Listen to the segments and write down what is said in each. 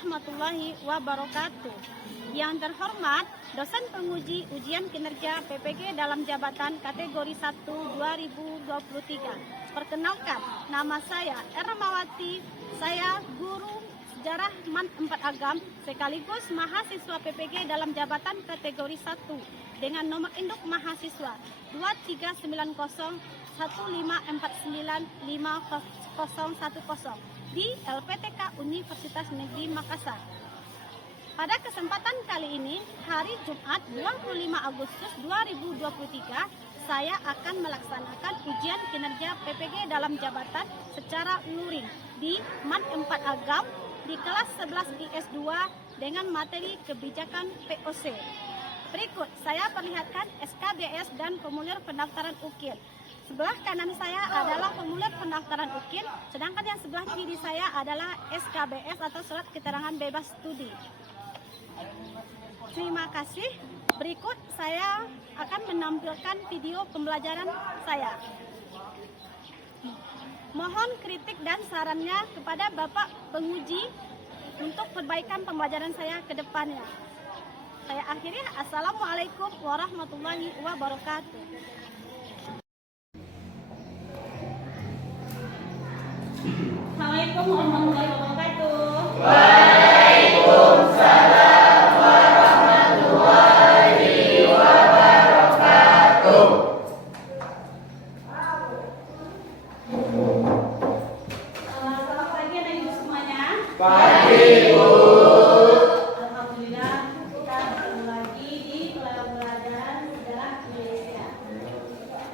warahmatullahi wabarakatuh. Yang terhormat, dosen penguji ujian kinerja PPG dalam jabatan kategori 1 2023. Perkenalkan, nama saya Ermawati, saya guru sejarah MAN 4 Agam sekaligus mahasiswa PPG dalam jabatan kategori 1 dengan nomor induk mahasiswa 239015495010 di LPTK Universitas Negeri Makassar. Pada kesempatan kali ini, hari Jumat 25 Agustus 2023, saya akan melaksanakan ujian kinerja PPG dalam jabatan secara luring di MAN 4 Agam di kelas 11 IS2 dengan materi kebijakan POC. Berikut saya perlihatkan SKBS dan formulir pendaftaran UKIL. Sebelah kanan saya adalah formulir pendaftaran UKIL, sedangkan yang sebelah kiri saya adalah SKBS atau surat keterangan bebas studi. Terima kasih. Berikut saya akan menampilkan video pembelajaran saya. Mohon kritik dan sarannya kepada Bapak penguji untuk perbaikan pembelajaran saya ke depannya. Saya akhiri. Assalamualaikum warahmatullahi wabarakatuh. Assalamualaikum warahmatullahi wabarakatuh. Waalaikumsalam warahmatullahi wabarakatuh. Selamat pagi anak ibu semuanya. Pagi, Bu. Alhamdulillah kita bertemu lagi di pelajaran sejarah Indonesia.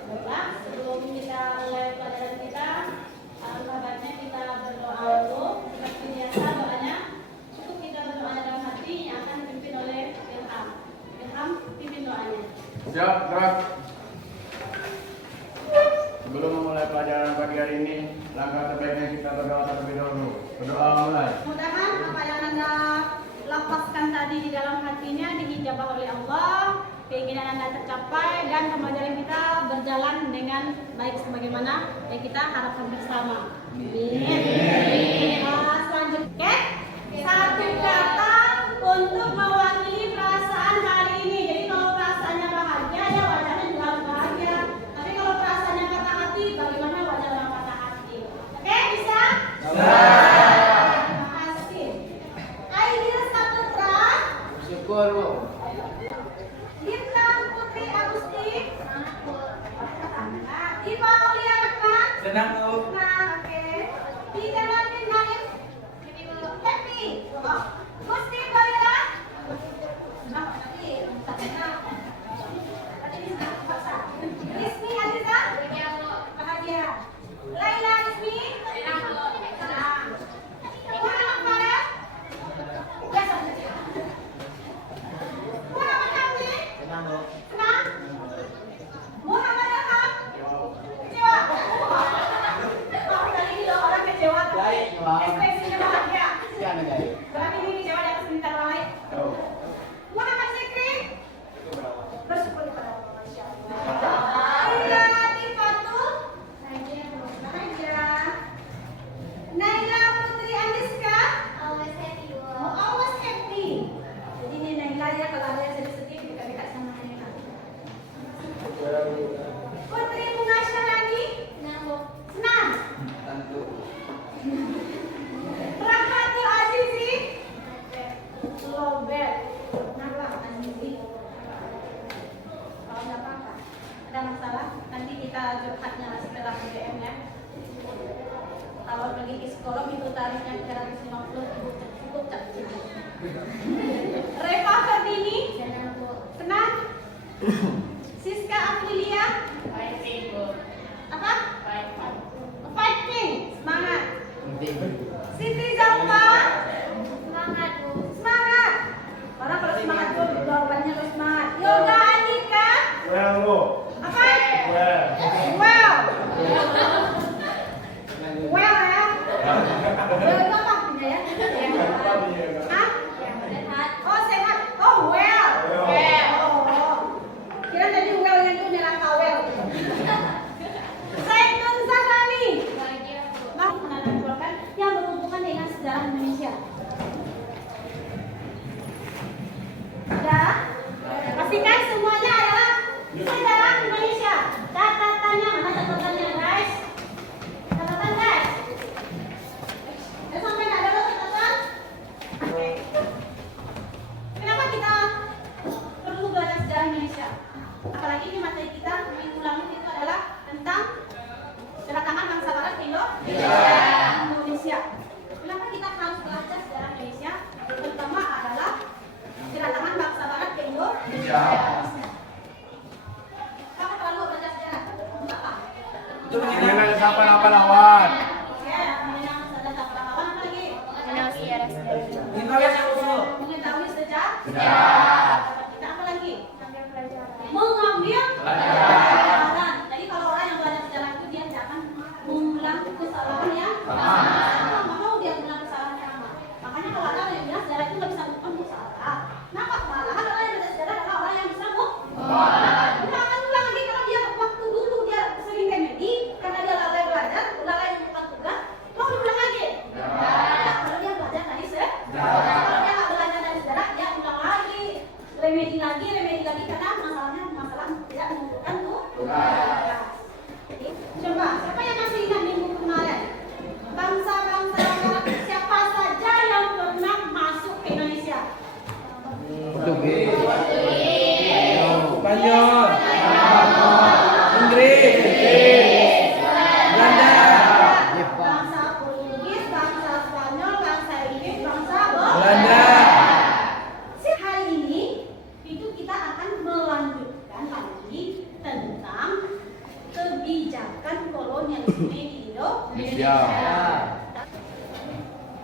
Baiklah, sebelum kita mulai pelajaran kita, sahabatnya kita berdoa dulu. Seperti biasa doanya, cukup kita berdoa dalam hati yang akan dipimpin oleh Ilham. Ilham, pimpin doanya. Siap, gerak. Sebelum memulai pelajaran pagi hari ini, langkah terbaiknya kita berdoa terlebih dahulu. Berdoa mulai. Mudah-mudahan apa yang Anda lapaskan tadi di dalam hatinya diijabah oleh Allah, keinginan Anda tercapai, dan pembelajaran kita berjalan dengan baik sebagaimana yang kita harapkan bersama. Amin. Selanjutnya, satu kata untuk mewakili perasaan hari ini. Jadi kalau perasaannya bahagia, ya wajahnya juga harus bahagia. Tapi kalau perasaannya patah hati, bagaimana wajah orang patah hati? Oke, bisa? Terima kasih. Aidil Saputra, Syukur, Bu. Bintang Putri Agusti, Iva Aulia Rahman, Senang, Bu. Nah, oke. Bintang Bin Naif, Happy, Gusti Balira, Rizmi Aziza, bahagia. Laila Rizmi, senang. Muhammad Farel, biasa. Muhammad Hamdi, Senang, Bu. senang. Muhammad Ilham, kecewa. Oh, kali ini loh orang kecewa tuh. Baik, Bang. Ekspresinya bahagia. Siapa guys? Berarti ini kecewa di atas perintah orang lain. Oh. Muhammad Zikri, bersyukur kepada Allah. Masya Allah. Iyati Fatul, bahagia. Naila Putri Aniska, always happy. Jadi ini Naila ya, kalau ada yang sedih-sedih dekat-dekat sama Naila. Putri Bunga Syarani, senang. Tentu. Rahmatul Azizi, lobet. Kenapa Azizi? Kalau nggak apa-apa, ada masalah, nanti kita curhatnya setelah BBM ya. Kalau pergi ke psikolog itu tarifnya 350, cukup tak? Reva Ferdini, senang. Siska Aprilia, apa? Fighting, semangat. Siti Zalfa, semangat. Orang kalau semangat tuh jawabannya harus semangat. Yoga Andika, Well, Bu. apa? Well. Well. Well ya. Well itu apa artinya ya? Hah? Oh sehat. Oh well. Oh. Kira tadi well yang itu nyerang kawel. Zaitun Zahrani. Nah, menanam yang berhubungan dengan sejarah Indonesia.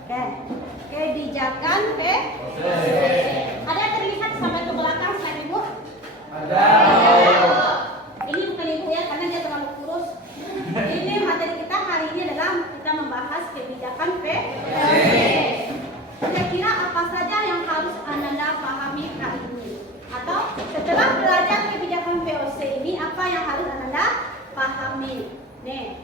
Oke, kebijakan POC. Ada yang terlihat sampai ke belakang slide Ibu? Ada. Ini bukan Ibu ya, karena dia terlalu kurus. Ini materi kita hari ini adalah kita membahas kebijakan POC. Kira-kira apa saja yang harus Anda pahami kali ini? Atau setelah belajar kebijakan POC ini, apa yang harus Anda pahami? Nih,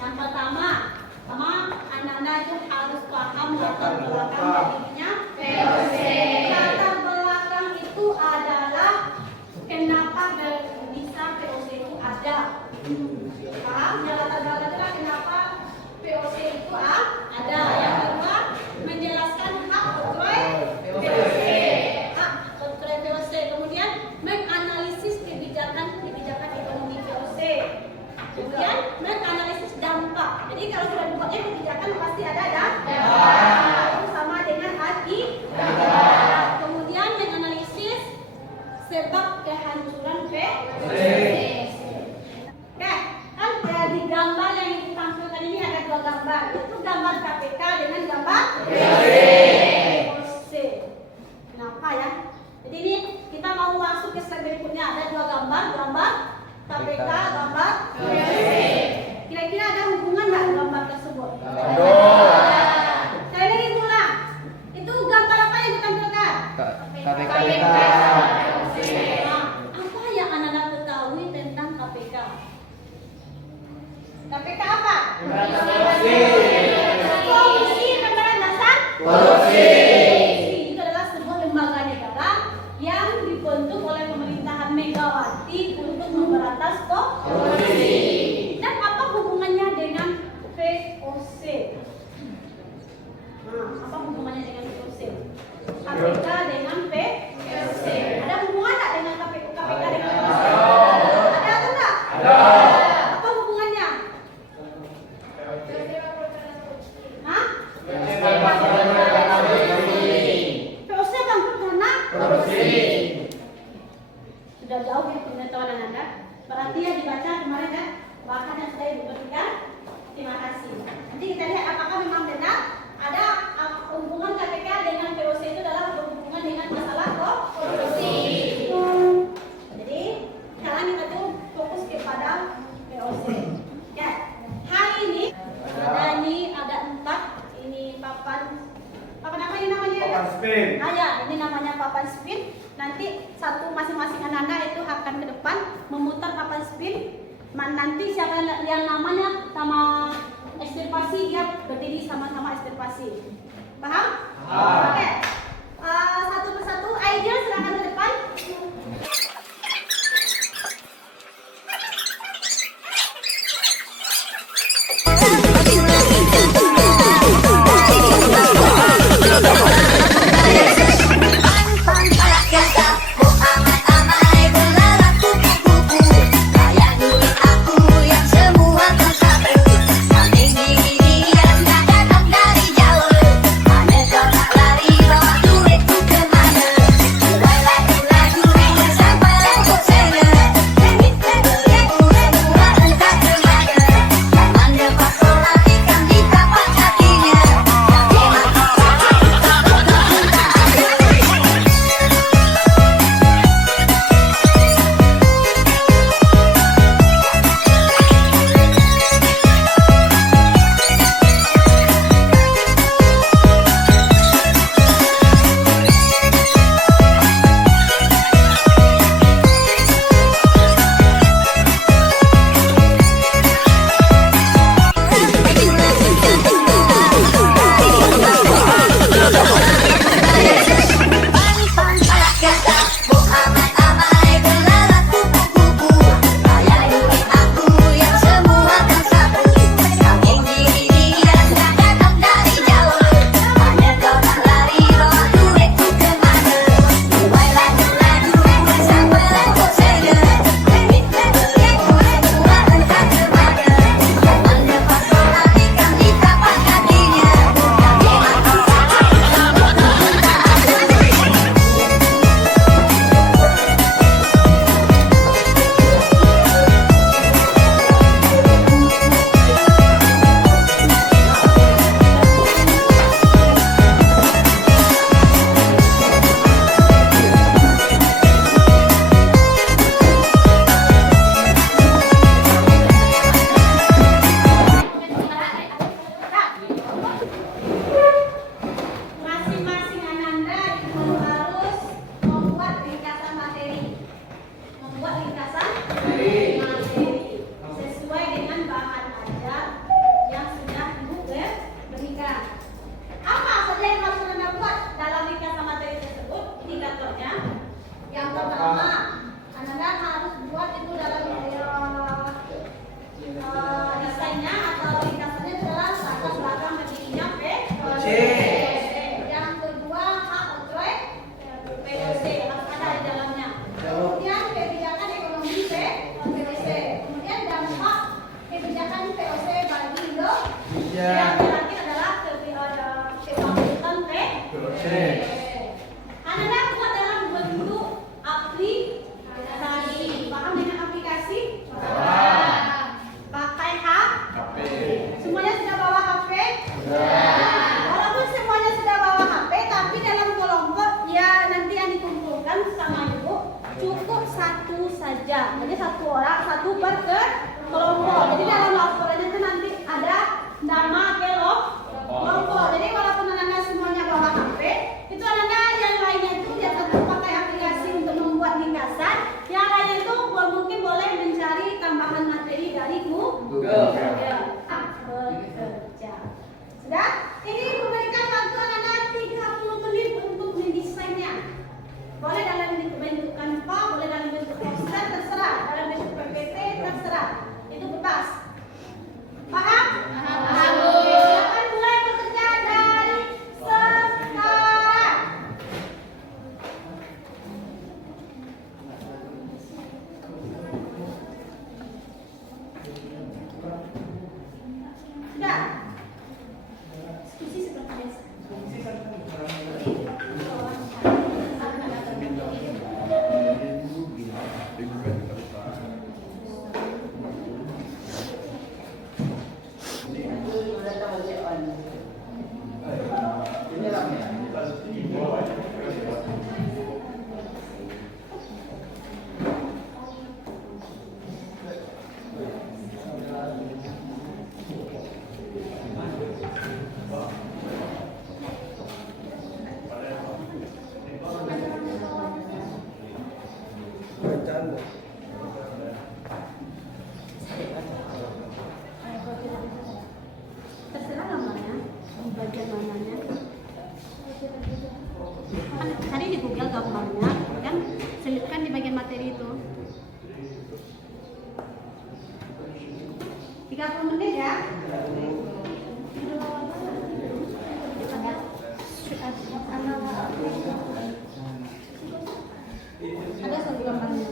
yang pertama, anak-anak itu harus paham latar belakang berdirinya POC. Latar belakang itu adalah kenapa bisa POC itu ada. Paham? Ya, latar belakang itu kenapa POC itu ada. Yang kedua, menjelaskan hak oktroy POC. Hak oktroy POC. Kemudian menganalisis kebijakan ekonomi POC. Kemudian menganalisis dampak. Jadi kalau sudah dibuatnya kebijakan pasti ada dampak. Itu sama dengan akibat. Kemudian menganalisis sebab kehancuran POC. Oke, kan di gambar yang ditampilkan ini ada dua gambar. Itu gambar KPK dengan gambar POC. Kenapa ya? Jadi ini kita mau masuk ke slide berikutnya. Ada dua gambar KPK, gambar POC. Kira-kira ada hubungan nggak gambar tersebut? Ada. Saya lagi ulang. Itu gambar apa yang ditampilkan? KPK. Nah, apa yang Anda ketahui tentang KPK? KPK apa? Komisi Pemberantasan Korupsi. Itu adalah sebuah lembaga negara yang dibentuk oleh pemerintahan Megawati untuk memberantas korupsi. Dan apa hubungannya dengan POC? Nah, apa hubungannya dengan POC? KPK dengan POC. Ada hubungan nggak dengan KPK dengan POC? Ada atau enggak? Ada. Apa hubungannya? Hah? POC bangkrut karena korupsi. Sudah jauh ya pengetahuan Anda. Berarti ya dibaca kemarin ya, bahkan yang sudah Ibu berikan. Terima kasih. Nanti kita lihat apakah memang benar ada hubungan KPK dengan POC itu adalah berhubungan dengan masalah korupsi. Jadi sekarang kita tuh fokus kepada POC. Ya, hari ini ada 4 ini papan apa ini namanya? Papan spin. Ya, ini namanya papan spin. Nanti satu masing-masing anak-anak itu akan ke depan memutar papan spin. Nanti siapa yang namanya sama ekstirpasi dia berdiri sama-sama ekstirpasi. Paham? Oke. Satu persatu, Aidil silakan ke depan. Dari jauh, mana kau tak lari bawa duitku kemana? Jadi dalam laporannya itu nanti ada nama kelompok. Jadi walaupun anak-anak semuanya bawa HP, itu anak-anak yang lainnya itu dia tetap pakai aplikasi untuk membuat ringkasan. Yang lainnya itu mungkin boleh mencari tambahan materi dari Google. Bekerja. Sudah? Ini memberikan waktu anak-anak 30 menit untuk mendesainnya. Boleh dalam bentuk Canva, boleh dalam bentuk poster, terserah. Dalam bentuk PPT, terserah. Itu bebas. Paham? Paham. Silakan mulai bekerja dari sekarang. Sudah? Diskusi seperti biasa. Terserah namanya, bagian mananya. Kan cari di Google gambarnya, kan selipkan di bagian materi itu. 30 menit ya. Ada satu gambarnya.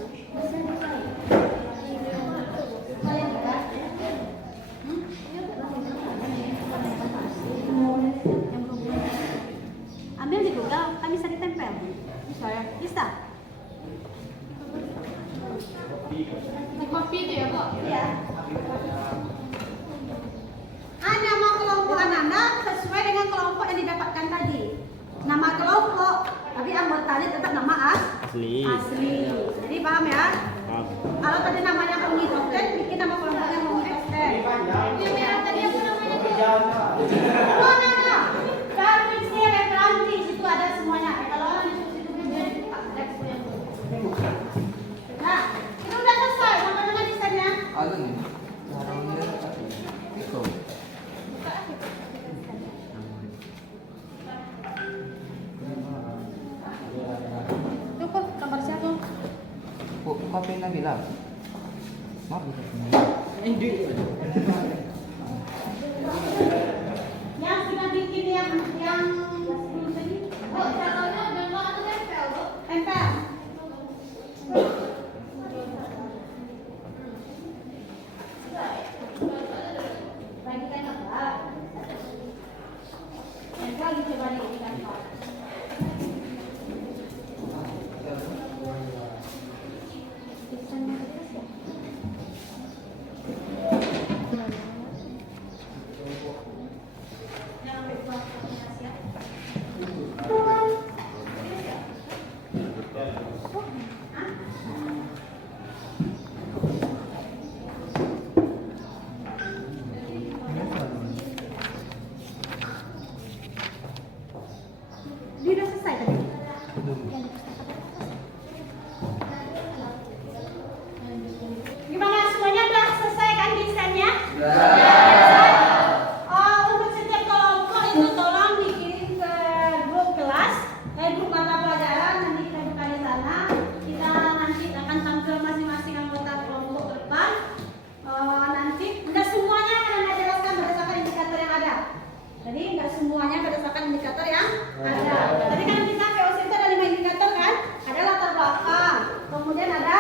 Ambil di Google, kan bisa ditempel. Bisa. Di copy itu ya, Pak? Iya. Nama kelompok anak-anak sesuai dengan kelompok yang didapatkan tadi. Nama kelompok, tapi anggotanya tetap nama asli. Jadi paham ya? Paham. Kalau tadi namanya Umi Dokter, bikin nama kelompoknya Umi Dokter. Yang merah tadi apa namanya? Semua anak-anak. Darwin Sierra Ranti, situ ada semuanya. Kalau orang di situ ada semuanya. Nah, itu udah selesai. Mana desainnya? Ada nih. Itu. Itu kok gambar siapa? Kok kopi Nabila? Maaf. Yang sudah bikin yang tadi? Oh, caranya gambar atau tempel, Bu? Tempel. Bagi kan apa? Tempel dicoba di kantor. Dia udah selesai tadi? Gimana semuanya udah selesai kan desainnya? Untuk setiap kelompok itu tolong dikirim ke grup kelas, grup mata pelajaran, nanti kita buka di sana. Kita nanti akan tampil masing-masing anggota kelompok depan. Nanti enggak semuanya akan Anda jelaskan berdasarkan indikator yang ada. Jadi enggak semuanya berdasarkan indikator yang ada. Tadi kan kita POC itu ada 5 indikator kan? Ada latar belakang, kemudian ada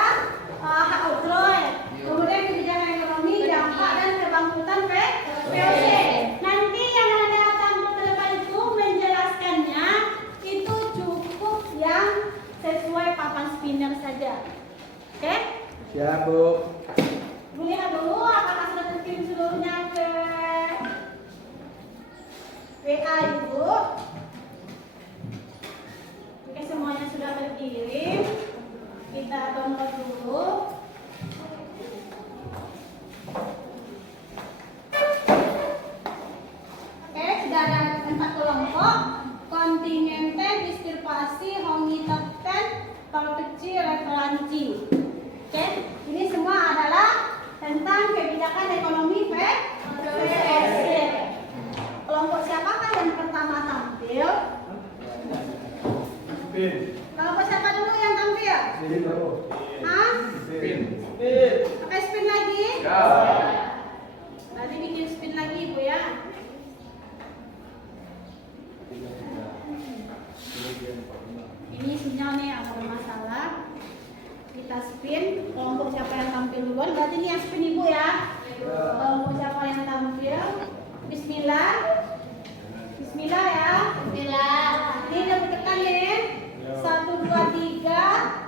hak outline, kemudian kebijakan ekonomi, dampak dan kebangkitan POC. Nanti yang Anda tampil ke depan itu menjelaskannya itu cukup yang sesuai papan spinner saja. Oke? Siap, Bu. Bu lihat dulu apakah sudah terkirim seluruhnya ke WA Ibu. Oke, semuanya sudah terkirim. Kita download dulu. kelompok kontingenten distirpasi homotopten kecil referensi. Oke, ini semua adalah tentang kebijakan ekonomi VSC. Kelompok siapakah yang pertama tampil? Kelompok siapa dulu yang tampil? Hah? Pakai spin lagi? Nanti bikin spin lagi Ibu ya. Ini sinyalnya ada masalah. Kita spin. Kelompok siapa yang tampil duluan? Berarti ini yang spin Ibu ya. Kelompok siapa yang tampil? Bismillah. Bismillah ya. Bismillah. Ini udah bertekan nih. 1, 2, 3.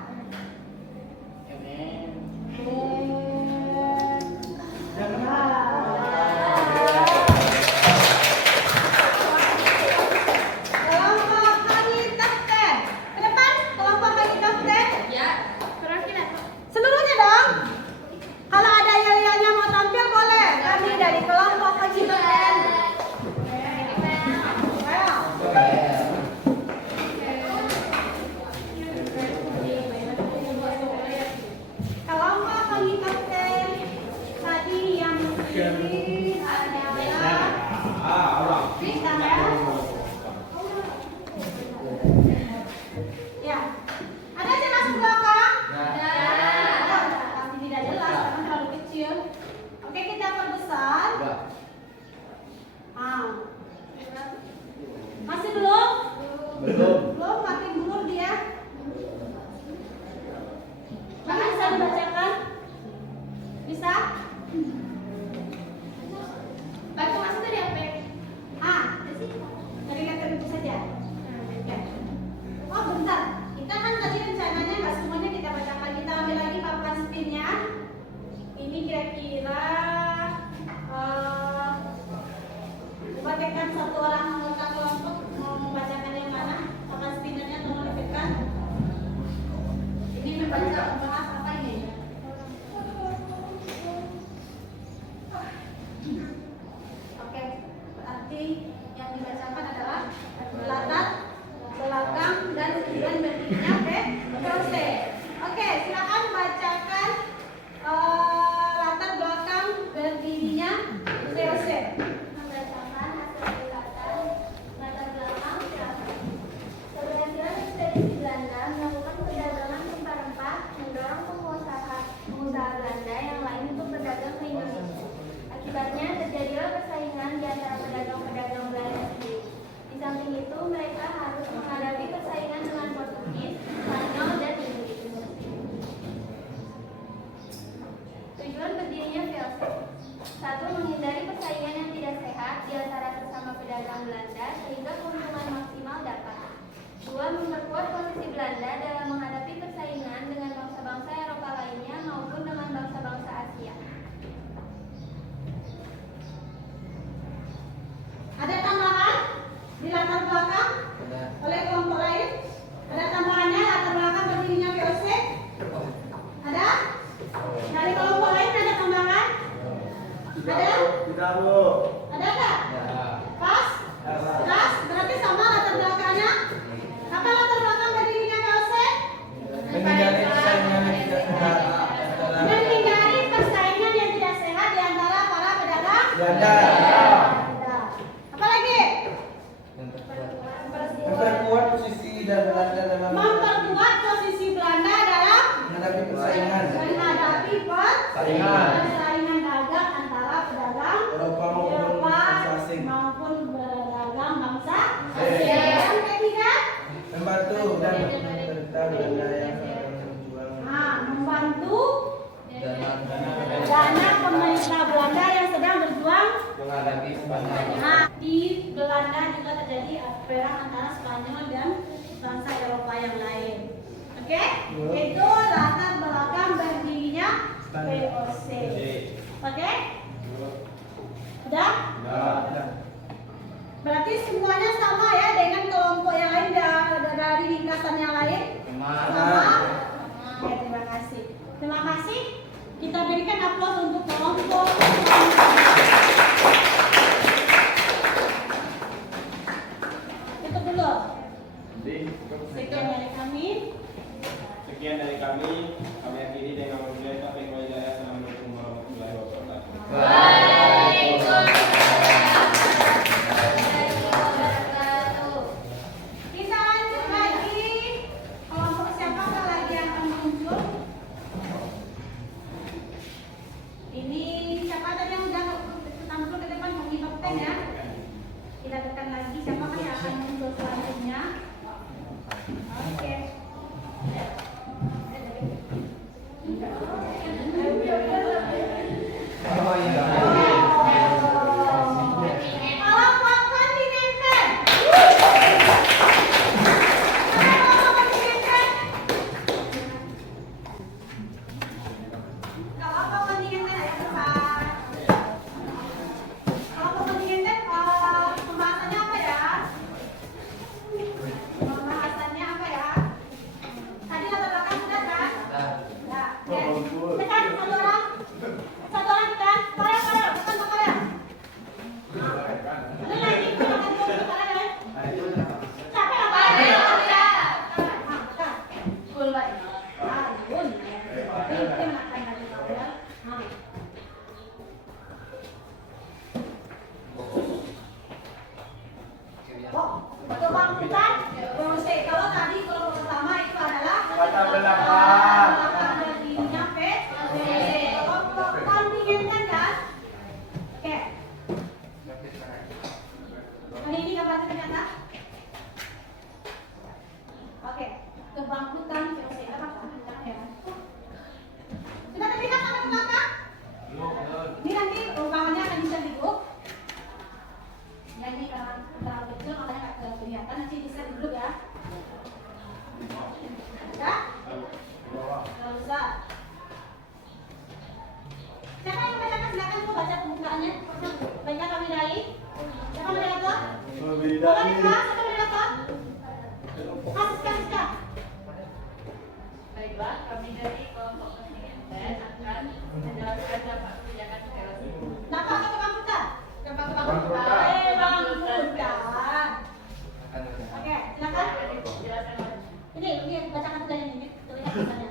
Seluruhnya dong. Kalau ada yang mau tampil boleh. Kami dari kelompok kejutan. Kelompok kejutan tadi yang ini adalah bisa ya. Ya. Ada jelas ke belakang? Pasti tidak jelas karena terlalu kecil. Oke, kita perbesar. Masih belum? Belum, makin blur dia. Nggak bisa dibacakan? Bisa? Baca masuk dari apa? Dari letter itu saja. Oh, bentar. Kita kan tadi rencananya nggak semuanya kita bacakan. Kita ambil lagi papan spinnya. Ini kira-kira coba tekan satu orang anggota kelompok mau membacakan yang mana? Papan spinnernya tolong ditekan. Ini membaca membahas apa ini? Oke, berarti yang dibacakan adalah latar belakang dan tujuan berdirinya VOC. Oke, silakan bacakan latar belakang berdirinya VOC. Membacakan hasil gugatan latar belakang VOC. Keberhasilan ekspedisi Belanda melakukan perdagangan rempah-rempah mendorong pengusaha Belanda yang lain untuk berdagang ke Indonesia. Akibatnya terjadilah persaingan di antara pedagang-pedagang Belanda sendiri. Di samping itu, mereka harus menghadapi persaingan dengan Portugis, Spanyol, dan Inggris. Tujuan berdirinya VOC: 1. Menghindari persaingan yang tidak sehat di antara sesama pedagang Belanda sehingga keuntungan maksimal dapat. 2. Memperkuat posisi Belanda dalam menghadapi persaingan dengan bangsa-bangsa Eropa lainnya maupun dengan bangsa-bangsa Asia. Ada tambahan di latar belakang oleh kelompok lain? Ada tambahannya latar belakang berdirinya VOC? Ada? Dari kelompok lain ada tambahan? Ada? Tidak, Bu. Ada nggak? Pas? Pas? Berarti sama latar belakangnya? Apa latar belakang berdirinya VOC? Menghindari persaingan yang tidak sehat. Menghindari persaingan yang tidak sehat di antara para pedagang Belanda. Apa lagi? Memperkuat posisi dan Belanda dalam Memperkuat posisi Belanda dalam menghadapi persaingan menghadapi persaingan dagang antara pedagang Eropa maupun bangsa asing. maupun pedagang bangsa Asing. Yang ketiga, Membantu dan menentang Belanda yang sedang berjuang membantu dan dana pemerintah Belanda yang sedang berjuang. menghadapi Spanyol. Di Belanda juga terjadi perang antara Spanyol dan bangsa Eropa yang lain. Oke? Itu latar belakang berdirinya VOC. Oke? Udah? Berarti semuanya sama ya dengan kelompok yang lain dari ringkasan yang lain? Sama? Oke, terima kasih. Terima kasih. Kita berikan aplaus untuk kelompok. dulu. Jadi, cukup Sekian dari kami. sekian dari kami. Kami akhiri dengan memulai topik wajah. Assalamualaikum warahmatullahi wabarakatuh. Kita lanjut lagi. Kelompok siapa lagi yang akan muncul? Ini siapa tadi yang udah tampil ke depan mengibarkan ya? Kita tekan lagi siapa yang akan muncul selanjutnya. Oke. Oh iya. Kelompok kontinenter. Kelompok kontinenter. Kelompok kontinenter ayo cepat. Kelompok kontinenter pembahasannya apa ya? Pembahasannya apa ya? Tadi latar belakang sudah kan? Nah, oke. Tekan satu orang. Satu orang tekan. Korea, tekan ke Korea. Ini lagi kita akan ke Korea kan? Capek apa? Full baik. Full. Ini makan dari Korea. Kebangkitan Rose. Kalau tadi kelompok pertama itu adalah Latar belakang. dari nyampe kelompok kontinenter kan? Oke. Hari ini kapan ternyata? Oke. Kebangkitan Rose. Apa? Sudah terlihat sama ke belakang? Ini nanti umpamanya akan bisa duduk. Ya ini karena terlalu kecil makanya nggak terlalu kelihatan, nanti bisa duduk ya. Ya? Nggak usah. Siapa yang membacakan? Silakan Bu baca pembukaannya. Baca kami dari. Siapa moderator? Moderator, siapa moderator? Siska. Baiklah, kami dari kelompok kontinenter akan menjelaskan dampak kebijakan VOC. Dampak ke komputer. Dampak ke Bangkutan. bangkutan. Oke, silakan. Jelaskan lagi. Ini bacakan saja yang ini. Terlihat tulisannya.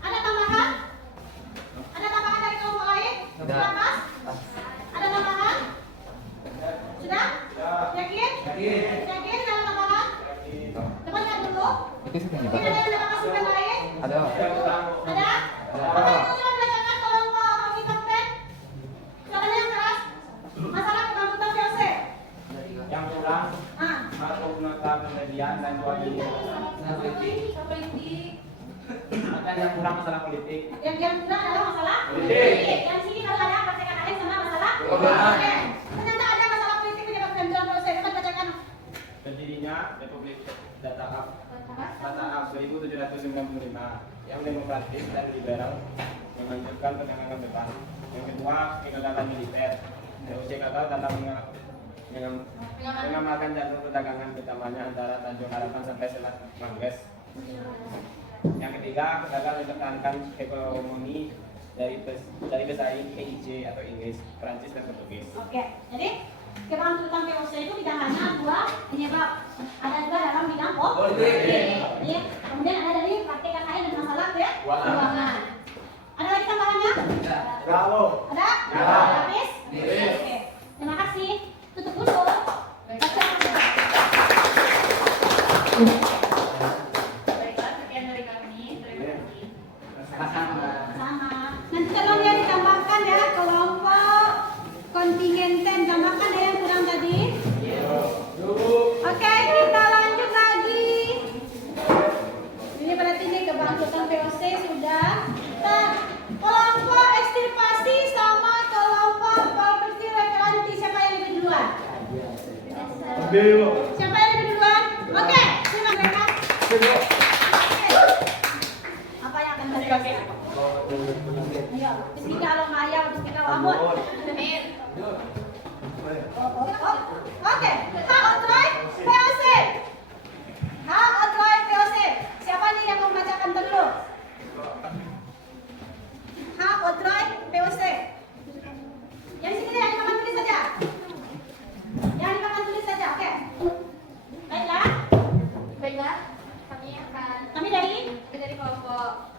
Ada tambahan? Ada tambahan dari kelompok lain? Sudah pas? Ada tambahan? Sudah? Yakin? Yakin ada tambahan? Coba lihat dulu. Mungkin ada yang dapat masukan lain? Ada. Ada? Oke, itu cuma belajarkan kelompok kontinenter. Suaranya yang keras. Masalah kebangkutan VOC. Yang kurang Ah. masuk nota pembedian dan jual beli. Akan yang kurang masalah politik. Yang kurang adalah masalah Politik. Yang sini kalau ada bacakan lain sama masalah Politik. Oke. Ternyata ada masalah politik penyebab ganjalan VOC. Coba bacakan. Berdirinya Republik Data Up 1795 yang demokratis dan liberal melanjutkan ketegangan depan. Yang kedua, kegagalan militer. VOC gagal dalam mengamalkan jalur perdagangan utamanya antara Tanjung Harapan sampai Selat Mangges. Yang ketiga, gagal mempertahankan ekonomi dari pesaing EIJ atau Inggris, Prancis dan Portugis. Oke. Jadi kebangkitan VOC itu tidak hanya dua penyebab. Ada juga dalam bidang politik. Iya. Kemudian ada dari praktek KKN dan masalah keuangan. Ada lagi tambahannya? Bravo. Ada? Ya. Habis? Oke. Terima kasih. Tutup dulu. Baca. Baiklah, sekian dari kami. Terima kasih. Sama. Nanti tolong ya ditambahkan ya kelompok kontingenten. Tambahkan ya yang kurang tadi. Oke, kita lanjut lagi. Ini berarti ini kebangkitan VOC sudah. Nah, kelompok ekstirpasi sama kelompok properti referensi siapa yang lebih duluan? Siapa yang lebih duluan? Oke, terima kasih. oke. Ayo, bismika kalau maya, bismika wabun. Oke, hak outright POC. Hak outright POC. Siapa nih yang mau membacakan dulu? Hak outright POC. Yang sini yang dipakai tulis saja. Yang dipakai tulis saja, oke. Baiklah. Baiklah, kami dari kelompok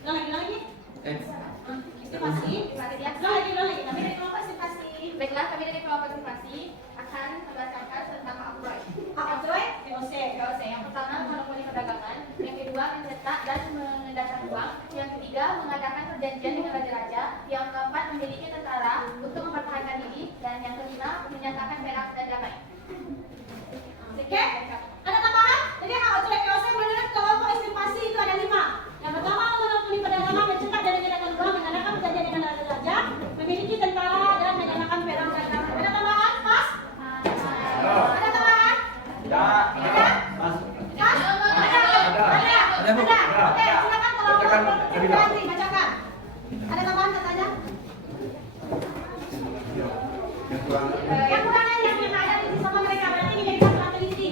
Ulang lagi. Estimasi. Lagi. Kami dari kelompok estimasi. Baiklah, kami dari kelompok estimasi akan membacakan tentang hak outright. Hak outright POC. Yang pertama, monopoli perdagangan. Yang kedua, mencetak dan mengedarkan uang. Yang ketiga, mengadakan perjanjian dengan raja-raja. Yang keempat, memiliki tentara untuk mempertahankan diri. Dan yang kelima, menyatakan perak dan damai. Oke, ada tambahan? Jadi hak outright POC menurut kelompok estimasi itu ada 5. Yang pertama, monopoli perdagangan, mencetak dan mengedarkan uang, mengadakan perjanjian dengan raja-raja, memiliki tentara dan menyatakan perang dan damai. Ada tambahan, Mas? Ada tambahan? Ya. Ada? Mas? Ada. Oke, silakan kelompok estimasi bacakan. Ada tambahan katanya? Yang kurangnya yang ada di sama mereka berarti ini jadi satu teliti.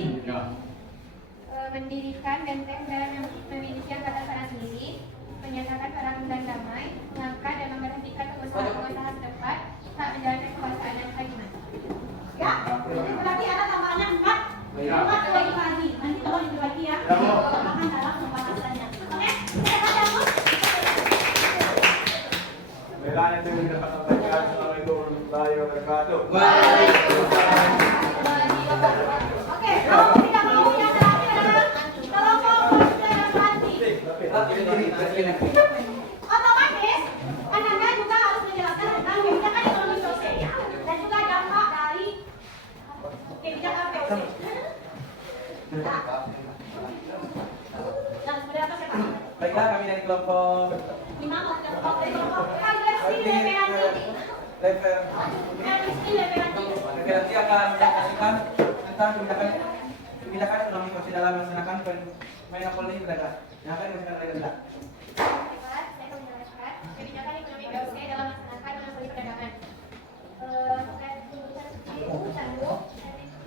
Mendirikan benteng dan memiliki angkatan perang sendiri, menyatakan perang dan damai, mengangkat dan memberhentikan pengusaha-pengusaha setempat, tak menjalankan kekuasaan dan kehakiman. Ya, jadi berarti ada tambahannya 4. 4 lagi lagi. Nanti tolong dibagi ya. Tambahkan dalam pembahasannya. Oke, silakan ya, Bu. Baiklah, yang saya dapat sampaikan. Assalamualaikum warahmatullahi wabarakatuh. Oke, kalau tidak mau yang terakhir adalah kelompok persidangan hati. Otomatis, Anda juga harus menjelaskan tentang kebijakan ekonomi sosial dan juga dampak dari kebijakan POC. Dan sebenarnya apa siapa? Baiklah, kami dari kelompok 5 kelompok dari kelompok Agresi Leperanti. level Agresi Leperanti. nanti akan menyaksikan tentang kebijakan ekonomi sosial dalam melaksanakan monopoli perdagangan yang akan dimaksudkan oleh Genta. Baiklah, saya akan menjelaskan kebijakan ekonomi POC dalam melaksanakan monopoli perdagangan.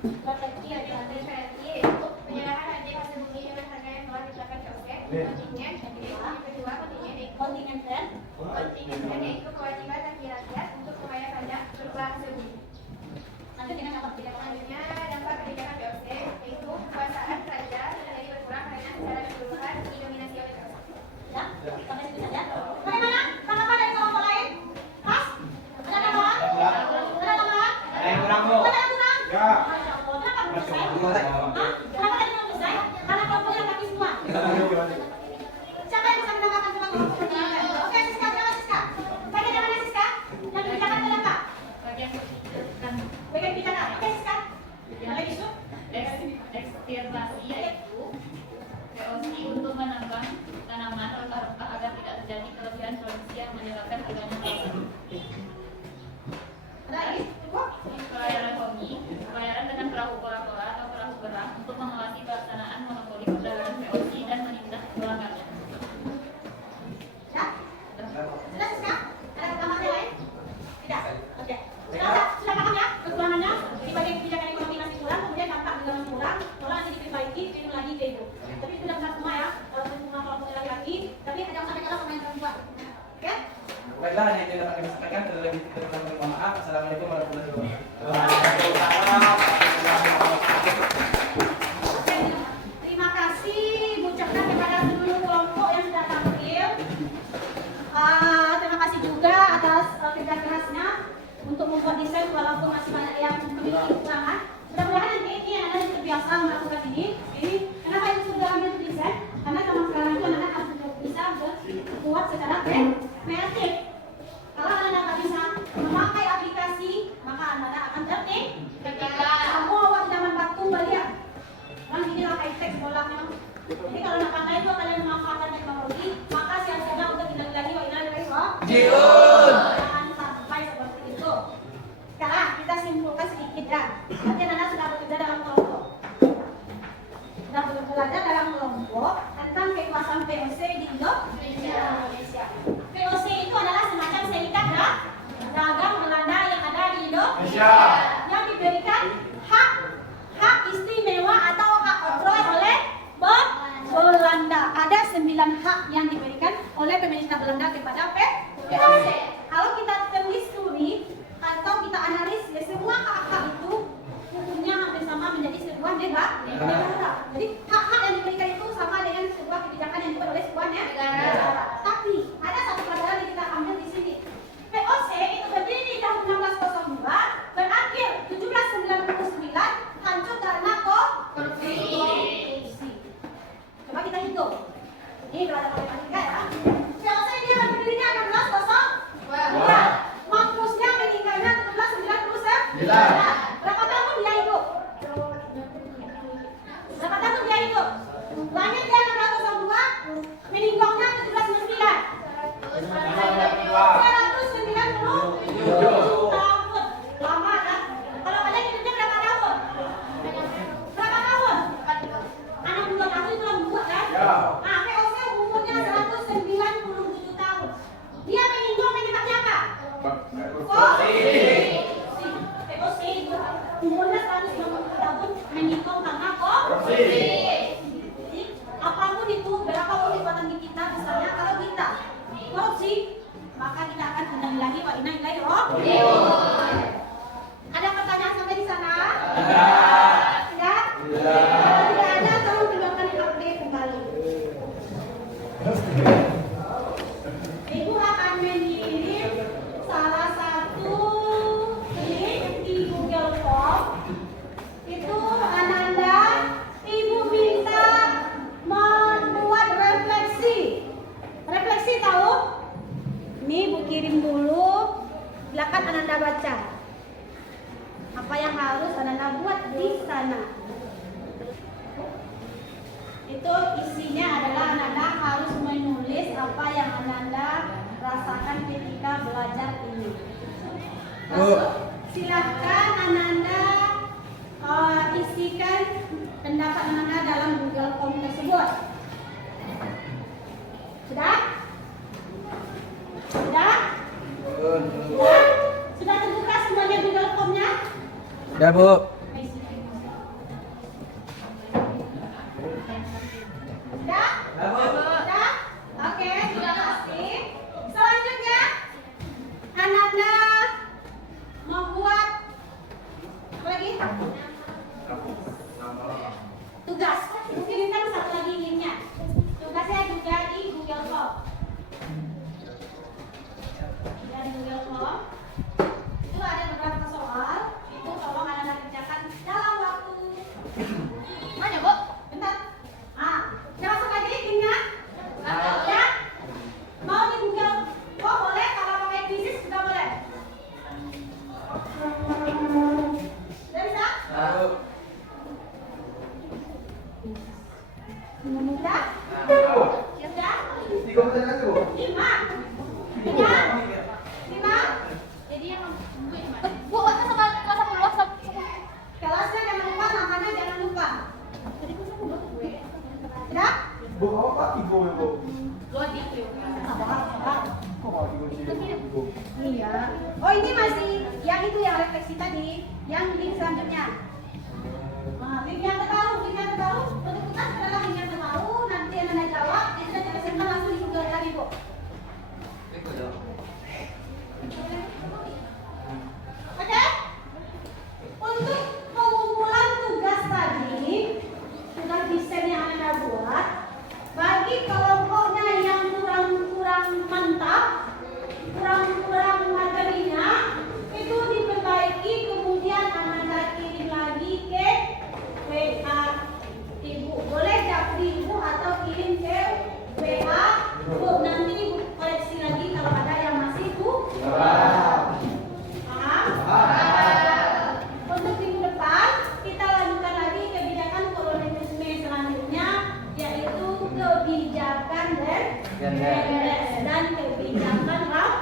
Proteksi adalah referensi yaitu penyerahan harga hasil bumi dengan harga yang telah ditetapkan POC. Kontingen, yang kedua kontingen yaitu kewajiban bagi rakyat untuk membayar pajak berupa hasil bumi. Selanjutnya dampak kebijakan POC yaitu kekuasaan raja menjadi berkurang karena secara keseluruhan didominasi oleh POC. Ya, sampai situ saja. Bagaimana? Tanggapan dari kelompok lain? Mas? Ada tambahan? Ada tambahan? Ada yang kurang, Bu? Ada yang kurang? Ya. Masya Allah. Kenapa belum selesai? Hah? Kenapa tadi belum selesai? Karena kelompoknya kaki semua. Siapa yang bisa menambahkan tentang kelompok ini? Oke, Siska, jangan Siska. Bagian yang mana Siska? Yang kebijakan itu apa? Bagian kebijakan. Oke, Siska. Yang lagi Su? Ekstirpasi yaitu POC untuk menambang tanaman rempah-rempah agar tidak terjadi kelebihan produksi yang menyebabkan harganya naik. Ada lagi? Ibu? Pelayaran hobi, pelayaran dengan perahu kora-kora atau perahu berang untuk mengawasi pelaksanaan monopoli perdagangan POC dan menindak pelanggarnya. Ya? Sudah Siska? Ada tambahan yang lain? Tidak? Oke. Sudah paham ya kekurangannya? Di bagian kebijakan ekonomi masih kurang, kemudian dampak juga masih kurang. Kalau nanti diperbaiki, kirim lagi ke Ibu. Tapi sudah benar semua ya. Kalau semua kelompoknya laki-laki, tapi jangan sampai kalah pemain perempuan. Oke? Baiklah, hanya itu yang dapat kami sampaikan. Terlebih mohon maaf. Assalamualaikum warahmatullahi wabarakatuh. Oke. Terima kasih ucapkan kepada seluruh kelompok yang sudah tampil. Terima kasih juga atas kerja kerasnya untuk membuat desain walaupun masih banyak yang memiliki kekurangan. Mudah-mudahan nanti ini anak-anak terbiasa melakukan ini. Kenapa itu sudah ambil desain? Karena sama sekarang itu anak-anak harus bisa berbuat secara kreatif. Kalau anak-anak tak bisa memakai aplikasi, maka anak-anak akan tertinggal. Semua zaman batu balik. Kan inilah high-tech bolanya. Jadi kalau nak pandai itu kalian memanfaatkan teknologi, maka siap-siap untuk tidak wa inna ilaihi raji'un. Jangan sampai seperti itu. Sekarang kita simpulkan sedikit ya. Nanti anak sudah bekerja dalam kelompok. Sudah bekerja dalam kelompok tentang kekuasaan pasang VOC di Indonesia. VOC itu adalah semacam serikat dagang Belanda yang ada di Indonesia yang diberikan hak istimewa atau hak oktroy oleh Belanda. Ada 9 hak yang diberikan oleh pemerintah Belanda kepada VOC. Kalau kita telusuri atau kita analisis semua hak-hak itu hukumnya hampir sama menjadi sebuah negara. Jadi hak-hak yang diberikan itu sama dengan sebuah kebijakan yang dibuat oleh sebuah negara. Tapi ada satu pelajaran yang kita ambil di sini. VOC itu berdiri di tahun 1602, berakhir 1799, hancur karena korupsi. Coba kita hitung. Ini pelajaran matematika ya. VOC dia berdirinya 1602. Mampusnya meninggalnya 1799. Berapa tahun dia hidup? Berapa tahun dia hidup? Lahir dia 1602, meninggalnya 1799. 297 tahun. Lama kan? Kalau kalian hidupnya berapa tahun? Berapa tahun? 62 tahun itu lembut kan? Nah, VOC umurnya 197 tahun. Dia meninggal menyebabnya apa? VOC itu umurnya 190 tahun meninggal karena korupsi. Jadi apapun itu berapa perbuatan kita, misalnya kalau kita korupsi, maka kita akan undang-undangi wa inna ilaihi raji'un. Ada pertanyaan sampai di sana? Tidak? Kalau tidak ada, tolong keluarkan HP kembali. Ibu akan mengirim salah satu link di Google Form. Itu Ananda, Ibu minta membuat refleksi. Refleksi tahu? Ini Ibu kirim dulu. Silakan Ananda baca. Apa yang harus Ananda buat di sana? Itu isinya adalah Ananda harus menulis apa yang Ananda rasakan ketika belajar ini. Masuk. Silahkan Ananda isikan pendapat Ananda dalam Google Form tersebut. Sudah? Sudah? Sudah? Sudah terbuka semuanya Google Form-nya? Udah, Bu. Sudah? Sudah? Oke, terima kasih. Selanjutnya, Ananda membuat apa lagi? Tugas. Kirimkan satu lagi linknya. Tugasnya juga di Google Form. Di Google Form itu ada beberapa soal. Itu tolong Ananda kerjakan dalam waktu. Mana, Bu? Bentar. Jangan masuk lagi linknya. Ya. Mau di Google Form boleh, kalau pakai Quizzes juga boleh. Sudah bisa? Sudah? Sudah? 5. Jadi yang Bu, sama WhatsApp. Kelasnya jangan lupa, namanya jangan lupa. Sudah? Bu, apa Pak Ibu ya, Bu? Iya. Oh, ini masih yang itu yang refleksi tadi, yang link selanjutnya. Link yang terbaru. Untuk tugas adalah link yang terbaru. Nanti Anda jawab, itu sudah dipesankan langsung di Google tadi, Bu. Oke? Untuk pengumpulan tugas tadi, tugas desain yang Anda buat, bagi kelompoknya yang kurang mantap, kurang materinya, itu diperbaiki, kemudian Anda kirim lagi ke WA Ibu. Boleh japri Ibu atau kirim ke WA Bu. Nanti Ibu koleksi lagi kalau ada yang masih kurang. Paham? Untuk minggu depan kita lanjutkan lagi kebijakan kolonialisme selanjutnya, yaitu kebijakan dan kebijakan rampas.